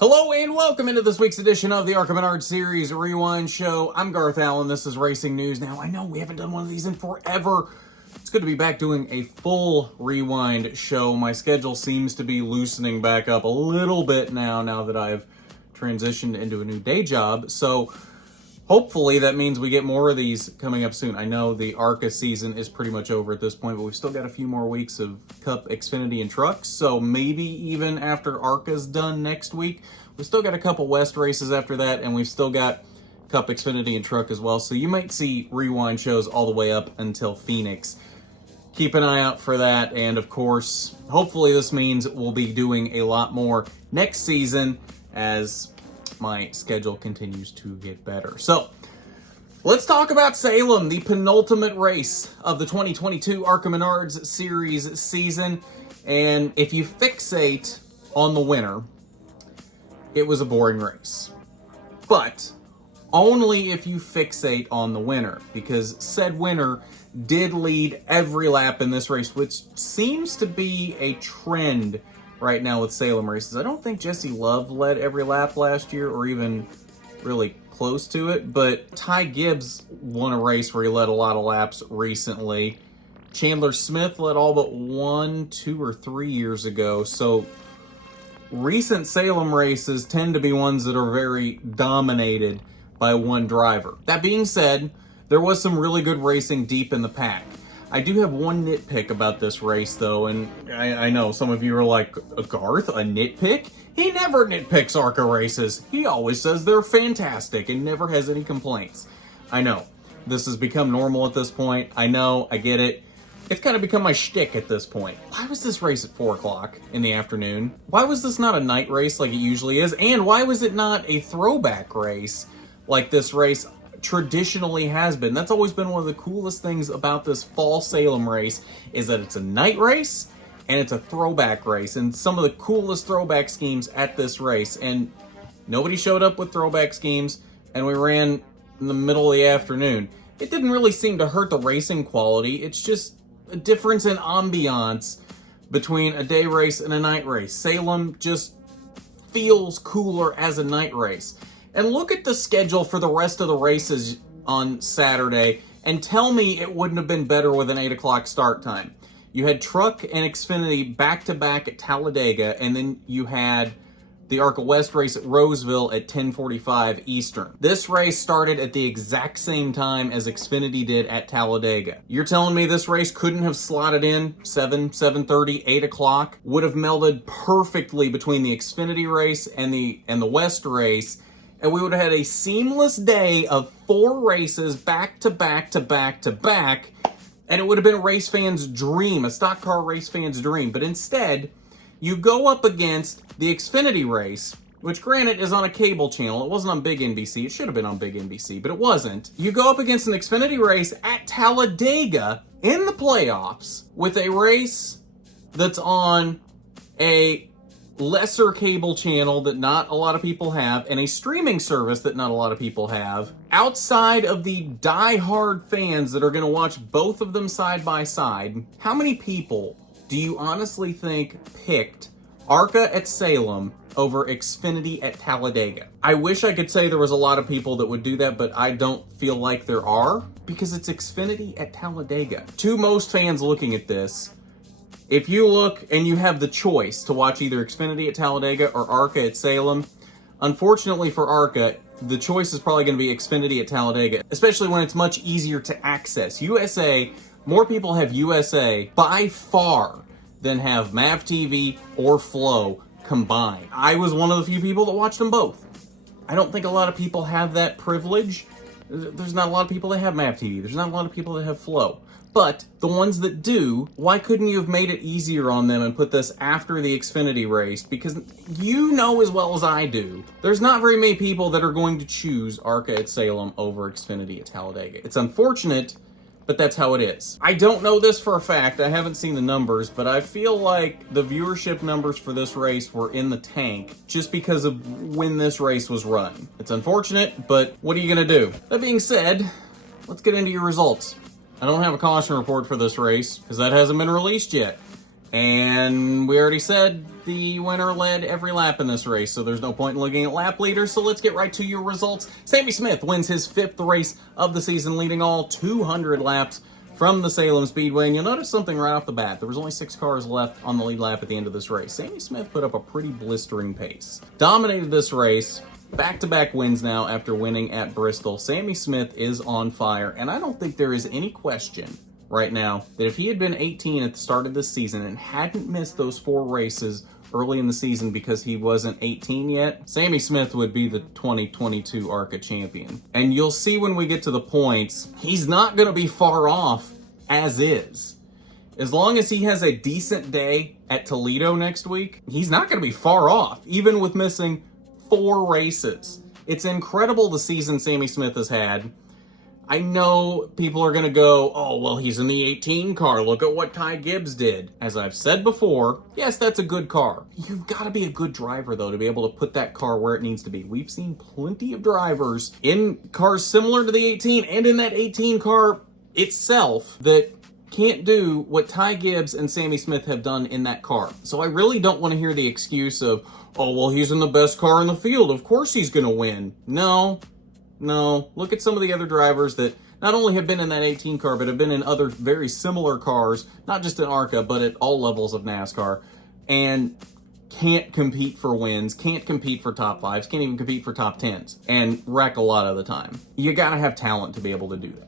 Hello and welcome into this week's edition of the ARCA Series Rewind Show. I'm Garth Allen. This is Racing News. Now, I know we haven't done one of these in forever. It's good to be back doing a full Rewind show. My schedule seems to be loosening back up a little bit now that I've transitioned into a new day job. So hopefully that means we get more of these coming up soon. I know the ARCA season is pretty much over at this point, but we've still got a few more weeks of Cup, Xfinity, and Trucks. So maybe even after ARCA's done next week, we've still got a couple West races after that, and we've still got Cup, Xfinity, and Truck as well. So you might see Rewind shows all the way up until Phoenix. Keep an eye out for that, and of course, hopefully this means we'll be doing a lot more next season as my schedule continues to get better. So, let's talk about Salem, the penultimate race of the 2022 ARCA Menards Series season. And if you fixate on the winner, it was a boring race. But only if you fixate on the winner, because said winner did lead every lap in this race, which seems to be a trend right now with Salem races. I don't think Jesse Love led every lap last year or even really close to it, but Ty Gibbs won a race where he led a lot of laps recently. Chandler Smith led all but 1, 2, or 3 years ago. So recent Salem races tend to be ones that are very dominated by one driver. That being said, there was some really good racing deep in the pack. I do have one nitpick about this race, though, and I know some of you are like, Garth, a nitpick? He never nitpicks ARCA races. He always says they're fantastic and never has any complaints. I know. This has become normal at this point. I know. I get it. It's kind of become my shtick at this point. Why was this race at 4 o'clock in the afternoon? Why was this not a night race like it usually is? And why was it not a throwback race like this race traditionally has been? That's always been one of the coolest things about this fall Salem race, is that it's a night race and it's a throwback race, and some of the coolest throwback schemes at this race. And nobody showed up with throwback schemes, and we ran in the middle of the afternoon. It didn't really seem to hurt the racing quality. It's just a difference in ambiance between a day race and a night race. Salem just feels cooler as a night race. And look at the schedule for the rest of the races on Saturday and tell me it wouldn't have been better with an 8 o'clock start time. You had Truck and Xfinity back-to-back at Talladega, and then you had the ARCA West race at Roseville at 10:45 Eastern. This race started at the exact same time as Xfinity did at Talladega. You're telling me this race couldn't have slotted in 7:30, 8 o'clock? Would have melded perfectly between the Xfinity race and the West race, and we would have had a seamless day of 4 races back to back to back to back, and it would have been a race fan's dream, a stock car race fan's dream. But instead, you go up against the Xfinity race, which granted is on a cable channel. It wasn't on Big NBC. It should have been on Big NBC, but it wasn't. You go up against an Xfinity race at Talladega in the playoffs with a race that's on a lesser cable channel that not a lot of people have, and a streaming service that not a lot of people have, outside of the die-hard fans that are going to watch both of them side by side. How many people do you honestly think picked ARCA at Salem over Xfinity at Talladega? I wish I could say there was a lot of people that would do that, but I don't feel like there are, because it's Xfinity at Talladega. To most fans looking at this, if you look and you have the choice to watch either Xfinity at Talladega or ARCA at Salem, unfortunately for ARCA, the choice is probably going to be Xfinity at Talladega, especially when it's much easier to access. USA, more people have USA by far than have MAVTV or Flo combined. I was one of the few people that watched them both. I don't think a lot of people have that privilege. There's not a lot of people that have MAVTV. There's not a lot of people that have Flo. But the ones that do, why couldn't you have made it easier on them and put this after the Xfinity race? Because you know as well as I do, there's not very many people that are going to choose ARCA at Salem over Xfinity at Talladega. It's unfortunate, but that's how it is. I don't know this for a fact. I haven't seen the numbers, but I feel like the viewership numbers for this race were in the tank just because of when this race was run. It's unfortunate, but what are you gonna do? That being said, let's get into your results. I don't have a caution report for this race because that hasn't been released yet. And we already said the winner led every lap in this race, so there's no point in looking at lap leaders. So let's get right to your results. Sammy Smith wins his 5th race of the season, leading all 200 laps from the Salem Speedway. And you'll notice something right off the bat. There was only 6 cars left on the lead lap at the end of this race. Sammy Smith put up a pretty blistering pace. Dominated this race. Back-to-back wins now after winning at Bristol. Sammy Smith is on fire, and I don't think there is any question right now that if he had been 18 at the start of this season and hadn't missed those 4 races early in the season because he wasn't 18 yet, Sammy Smith would be the 2022 ARCA champion. And you'll see when we get to the points, he's not going to be far off as is. As long as he has a decent day at Toledo next week, he's not going to be far off, even with missing 4 races. It's incredible the season Sammy Smith has had. I know people are going to go, oh, well, he's in the 18 car. Look at what Ty Gibbs did. As I've said before, yes, that's a good car. You've got to be a good driver, though, to be able to put that car where it needs to be. We've seen plenty of drivers in cars similar to the 18 and in that 18 car itself that can't do what Ty Gibbs and Sammy Smith have done in that car. So I really don't want to hear the excuse of, oh, well, he's in the best car in the field. Of course he's going to win. No. Look at some of the other drivers that not only have been in that 18 car, but have been in other very similar cars, not just in ARCA, but at all levels of NASCAR, and can't compete for wins, can't compete for top 5s, can't even compete for top 10s, and wreck a lot of the time. You got to have talent to be able to do that.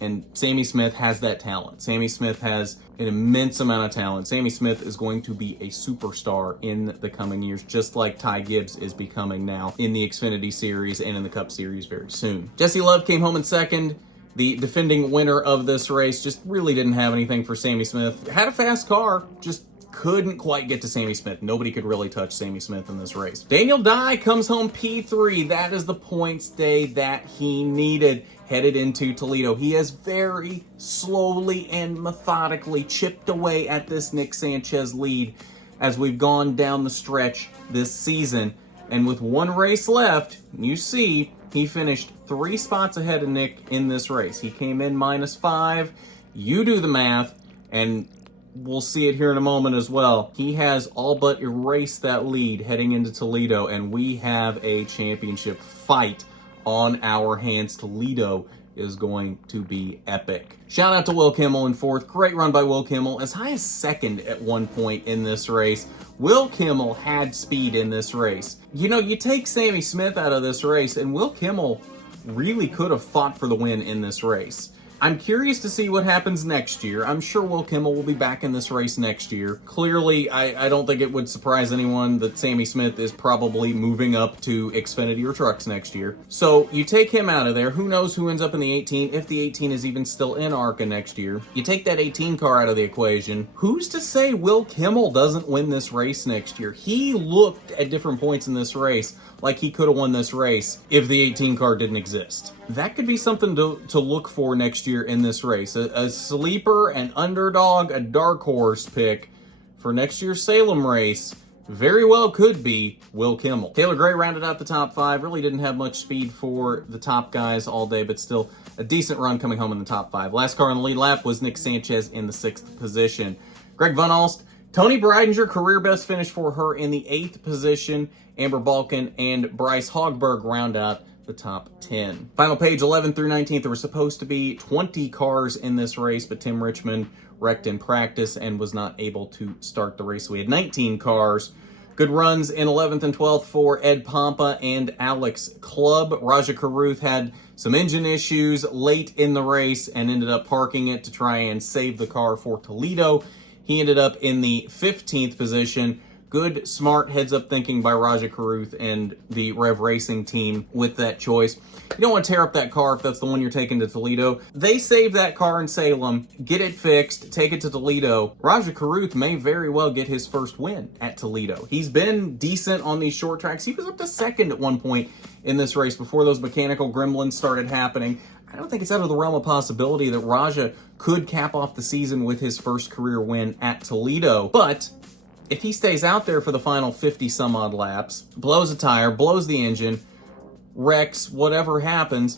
And Sammy Smith has that talent. Sammy Smith has an immense amount of talent. Sammy Smith is going to be a superstar in the coming years, just like Ty Gibbs is becoming now in the Xfinity Series and in the Cup Series very soon. Jesse Love came home in second. The defending winner of this race just really didn't have anything for Sammy Smith. Had a fast car, just couldn't quite get to Sammy Smith. Nobody could really touch Sammy Smith in this race. Daniel Dye comes home P3. That is the points day that he needed headed into Toledo. He has very slowly and methodically chipped away at this Nick Sanchez lead as we've gone down the stretch this season. And with 1 race left, you see he finished 3 spots ahead of Nick in this race. He came in -5. You do the math, and we'll see it here in a moment as well. He has all but erased that lead heading into Toledo, and we have a championship fight on our hands. Toledo is going to be epic. Shout out to Will Kimmel in 4th. Great run by Will Kimmel. As high as 2nd at one point in this race. Will Kimmel had speed in this race. You know, you take Sammy Smith out of this race, and Will Kimmel really could have fought for the win in this race. I'm curious to see what happens next year. I'm sure Will Kimmel will be back in this race next year. Clearly, I don't think it would surprise anyone that Sammy Smith is probably moving up to Xfinity or Trucks next year. So you take him out of there. Who knows who ends up in the 18, if the 18 is even still in ARCA next year. You take that 18 car out of the equation. Who's to say Will Kimmel doesn't win this race next year? He looked at different points in this race like he could have won this race if the 18 car didn't exist. That could be something to look for next year in this race. A sleeper, an underdog, a dark horse pick for next year's Salem race very well could be Will Kimmel. Taylor Gray rounded out the top 5. Really didn't have much speed for the top guys all day, but still a decent run coming home in the top 5. Last car on the lead lap was Nick Sanchez in the 6th position. Greg Van Alst, Tony Breidinger, career best finish for her in the 8th position. Amber Balkan and Bryce Hogberg round out the top 10. Final page 11 through 19th. There were supposed to be 20 cars in this race, but Tim Richmond wrecked in practice and was not able to start the race. We had 19 cars. Good runs in 11th and 12th for Ed Pompa and Alex Clubb. Raja Caruth had some engine issues late in the race and ended up parking it to try and save the car for Toledo. He ended up in the 15th position. Good, smart heads-up thinking by Raja Caruth and the Rev Racing team with that choice. You don't want to tear up that car if that's the one you're taking to Toledo. They save that car in Salem, get it fixed, take it to Toledo. Raja Caruth may very well get his first win at Toledo. He's been decent on these short tracks. He was up to 2nd at one point in this race before those mechanical gremlins started happening. I don't think it's out of the realm of possibility that Raja could cap off the season with his first career win at Toledo. But if he stays out there for the final 50 some odd laps, blows a tire, blows the engine, wrecks, whatever happens,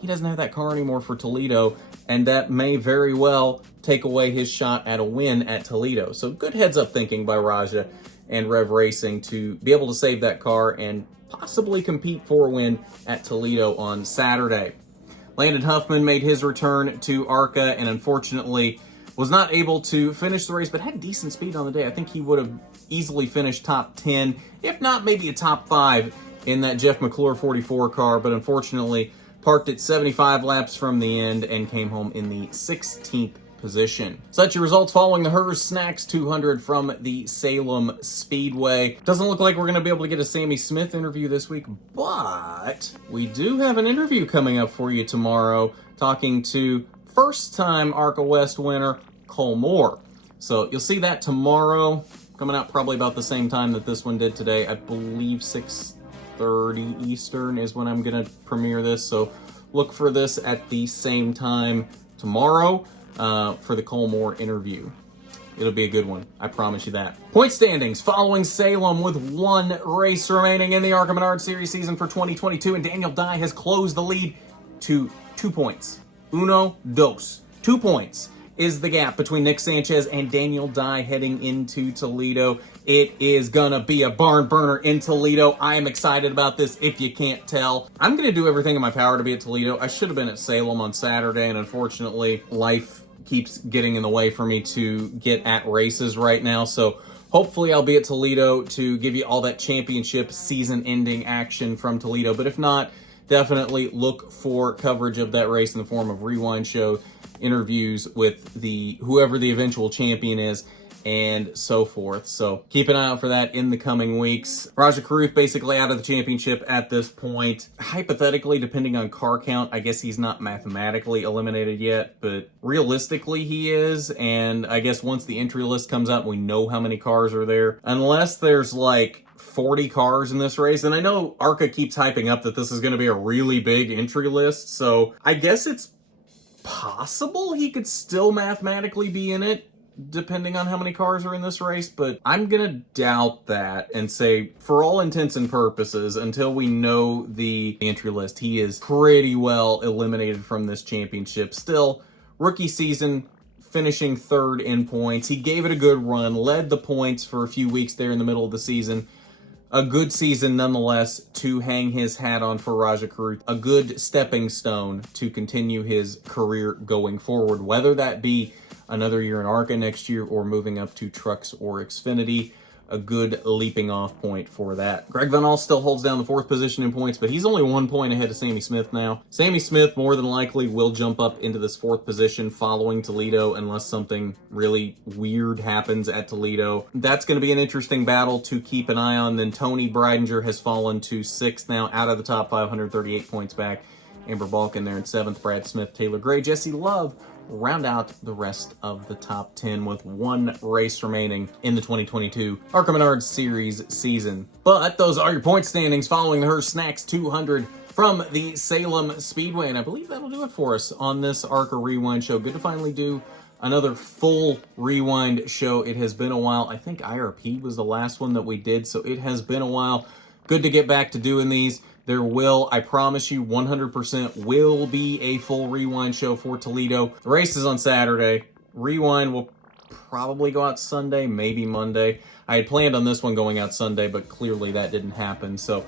he doesn't have that car anymore for Toledo, and that may very well take away his shot at a win at Toledo. So good heads up thinking by Raja and Rev Racing to be able to save that car and possibly compete for a win at Toledo on Saturday. Landon Huffman made his return to ARCA and unfortunately was not able to finish the race, but had decent speed on the day. I think he would have easily finished top 10, if not maybe a top 5 in that Jeff McClure 44 car, but unfortunately parked at 75 laps from the end and came home in the 16th position. Such your results following the Herr Snacks 200 from the Salem Speedway. Doesn't look like we're going to be able to get a Sammy Smith interview this week, but we do have an interview coming up for you tomorrow, talking to first-time ARCA West winner Cole Moore. So you'll see that tomorrow, coming out probably about the same time that this one did today. I believe 6:30 Eastern is when I'm going to premiere this, so look for this at the same time tomorrow. For the Cole Moore interview. It'll be a good one. I promise you that. Point standings following Salem with one race remaining in the ARCA Menard Series season for 2022, and Daniel Dye has closed the lead to 2 points. Uno, dos. 2 points is the gap between Nick Sanchez and Daniel Dye heading into Toledo. It is gonna be a barn burner in Toledo. I am excited about this, if you can't tell. I'm gonna do everything in my power to be at Toledo. I should have been at Salem on Saturday, and unfortunately, life keeps getting in the way for me to get at races right now. So hopefully I'll be at Toledo to give you all that championship season-ending action from Toledo. But if not, definitely look for coverage of that race in the form of rewind show, interviews with whoever the eventual champion is, and so forth. So keep an eye out for that in the coming weeks. Raja Carruth basically out of the championship at this point. Hypothetically, depending on car count, I guess he's not mathematically eliminated yet, but realistically he is. And I guess once the entry list comes out, we know how many cars are there. Unless there's like 40 cars in this race. And I know ARCA keeps hyping up that this is going to be a really big entry list. So I guess it's possible he could still mathematically be in it, depending on how many cars are in this race, but I'm gonna doubt that and say, for all intents and purposes, until we know the entry list, he is pretty well eliminated from this championship. Still, rookie season, finishing 3rd in points. He gave it a good run, led the points for a few weeks there in the middle of the season. A good season nonetheless to hang his hat on for Raja Carruth. A good stepping stone to continue his career going forward, whether that be another year in ARCA next year or moving up to Trucks or Xfinity. A good leaping off point for that. Greg Van All still holds down the 4th position in points, but he's only 1 point ahead of Sammy Smith now. Sammy Smith more than likely will jump up into this 4th position following Toledo unless something really weird happens at Toledo. That's going to be an interesting battle to keep an eye on. Then Tony Breidinger has fallen to 6th now, out of the top 538 points back. Amber Balkan there in 7th, Brad Smith, Taylor Gray, Jesse Love round out the rest of the top 10 with 1 race remaining in the 2022 ARCA Menard Series season. But those are your point standings following the Herr Snacks 200 from the Salem Speedway. And I believe that'll do it for us on this ARCA Rewind show. Good to finally do another full rewind show. It has been a while. I think IRP was the last one that we did, so it has been a while. Good to get back to doing these. There will, I promise you, 100% will be a full rewind show for Toledo. The race is on Saturday. Rewind will probably go out Sunday, maybe Monday. I had planned on this one going out Sunday, but clearly that didn't happen. So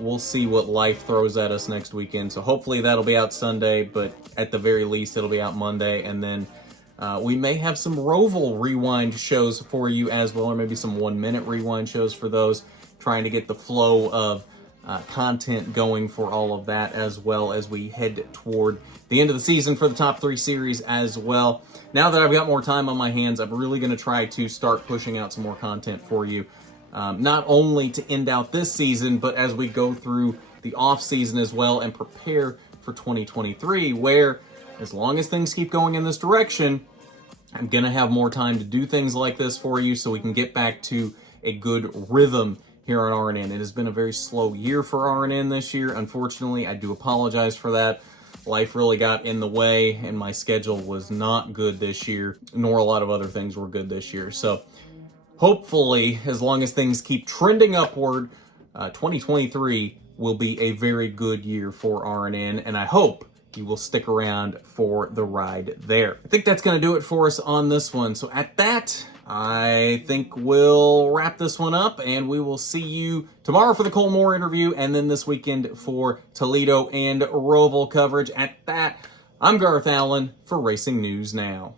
we'll see what life throws at us next weekend. So hopefully that'll be out Sunday, but at the very least it'll be out Monday. And then we may have some Roval rewind shows for you as well, or maybe some 1-minute rewind shows for those, trying to get the flow of content going for all of that, as well as we head toward the end of the season for the top 3 series as well. Now that I've got more time on my hands, I'm really going to try to start pushing out some more content for you, not only to end out this season, but as we go through the off season as well and prepare for 2023, where as long as things keep going in this direction, I'm going to have more time to do things like this for you so we can get back to a good rhythm here on RNN. It has been a very slow year for RNN this year. Unfortunately, I do apologize for that. Life really got in the way, and my schedule was not good this year, nor a lot of other things were good this year. So hopefully, as long as things keep trending upward, 2023 will be a very good year for RNN, and I hope you will stick around for the ride there. I think that's going to do it for us on this one. So at that, I think we'll wrap this one up, and we will see you tomorrow for the Cole Moore interview, and then this weekend for Toledo and Roval coverage. At that, I'm Garth Allen for Racing News Now.